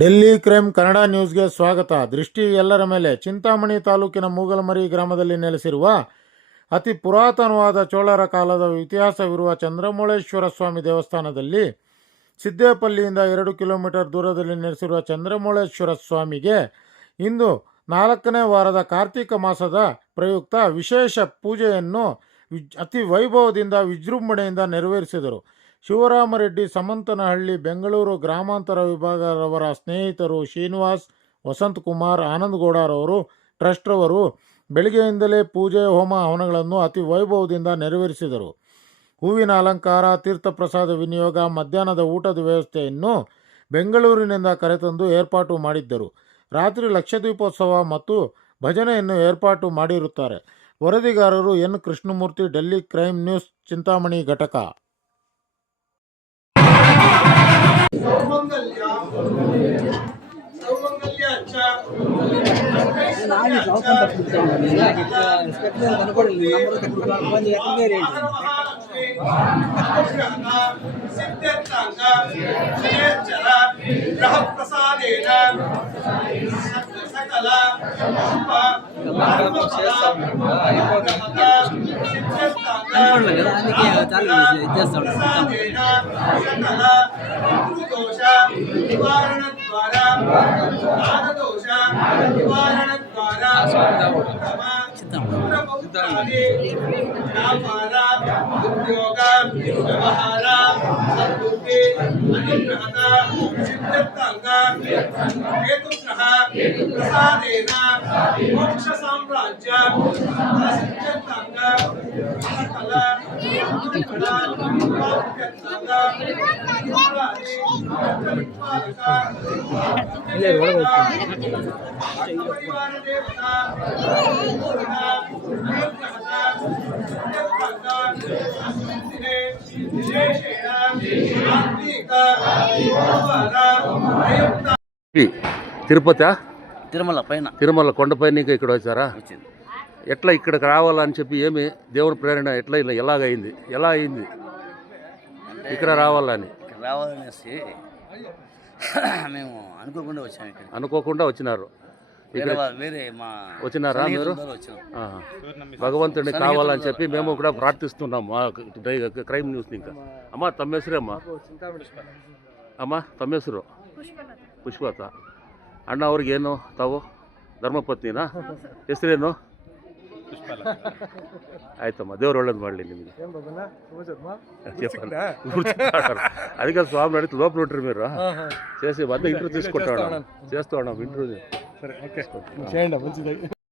Delhi crime Kannada ನ್ಯೂಸ್ಗೆ ಸ್ವಾಗತ. ದೃಷ್ಟಿ ಎಲ್ಲರ ಮೇಲೆ. ಚಿಂತಾಮಣಿ ತಾಲೂಕಿನ ಮೂಗಲಮರಿ ಗ್ರಾಮದಲ್ಲಿ ನೆಲೆಸಿರುವ ಅತಿ ಪುರಾತನವಾದ ಚೋಳರ ಕಾಲದ ಇತಿಹಾಸವಿರುವ ಚಂದ್ರಮೌಳೇಶ್ವರ ಸ್ವಾಮಿ ದೇವಸ್ಥಾನದಲ್ಲಿ ಸಿದ್ದೇಪಲ್ಲಿಯಿಂದ 2 ಕಿಲೋಮೀಟರ್ ದೂರದಲ್ಲಿ ನೆಲೆಸಿರುವ ಚಂದ್ರಮೌಳೇಶ್ವರ ಸ್ವಾಮಿಗೆ ಇಂದು 4ನೇ ವಾರದ ಕಾರ್ತಿಕ ಮಾಸದ ಪ್ರಯುಕ್ತ ವಿಶೇಷ ಪೂಜೆಯನ್ನು ಅತಿ ವೈಭವದಿಂದ ವಿಜೃಂಭಣೆಯಿಂದ ನೆರವೇರಿಸಿದರು. ಶಿವರಾಮರೆಡ್ಡಿ ಸಮಂತನಹಳ್ಳಿ ಬೆಂಗಳೂರು ಗ್ರಾಮಾಂತರ ವಿಭಾಗರವರ ಸ್ನೇಹಿತರು ಶ್ರೀನಿವಾಸ್, ವಸಂತಕುಮಾರ್, ಆನಂದಗೌಡರವರು ಟ್ರಸ್ಟ್ರವರು ಬೆಳಗ್ಗೆಯಿಂದಲೇ ಪೂಜೆ, ಹೋಮ ಹವನಗಳನ್ನು ಅತಿ ವೈಭವದಿಂದ ನೆರವೇರಿಸಿದರು. ಹೂವಿನ ಅಲಂಕಾರ, ತೀರ್ಥಪ್ರಸಾದ ವಿನಿಯೋಗ, ಮಧ್ಯಾಹ್ನದ ಊಟದ ವ್ಯವಸ್ಥೆಯನ್ನು ಬೆಂಗಳೂರಿನಿಂದ ಕರೆತಂದು ಏರ್ಪಾಟು ಮಾಡಿದ್ದರು. ರಾತ್ರಿ ಲಕ್ಷದೀಪೋತ್ಸವ ಮತ್ತು ಭಜನೆಯನ್ನು ಏರ್ಪಾಟು ಮಾಡಿರುತ್ತಾರೆ. ವರದಿಗಾರರು N Krishnamurthy, Delhi crime news, Chintamani ಘಟಕ. తిరుపతి తిరుమల పైన తిరుమల కొండపైన ఇక్కడ వచ్చారా? ఎట్లా ఇక్కడికి రావాలని చెప్పి ఏమి దేవుని ప్రేరణ ఎట్లా ఎలాగైంది? ఎలా అయింది ఇక్కడ రావాలని? రావాలనేసి మేము అనుకోకుండా వచ్చాము. ఇక్కడ అనుకోకుండా వచ్చినారు. వేరే మా వచ్చినారా మీరు? భగవంతుడిని కావాలని చెప్పి మేము కూడా ప్రార్థిస్తున్నాం మా క్రైమ్ న్యూస్. ఇంకా అమ్మ ತಮ್ಮ ಹೆಸರಮ್ಮ? ಅಮ್ಮ ತಮ್ಮ ಹೆಸರು? ಪುಷ್ಪತ. ಅಣ್ಣ ಅವ್ರಿಗೇನು ತಾವು ಧರ್ಮಪತ್ನಿನಾ? ಹೆಸರೇನು? ಆಯ್ತಮ್ಮ, ದೇವ್ರು ಒಳ್ಳೇದು ಮಾಡಲಿ ನಿಮಗೆ. ಅದಕ್ಕೆ స్వామి అడిగితే లోపల ఉంటారు మీరు చేసి వద్ద ఇంటర్వ్యూ తీసుకుంటాను చేస్తాను ఇంటర్వ్యూ.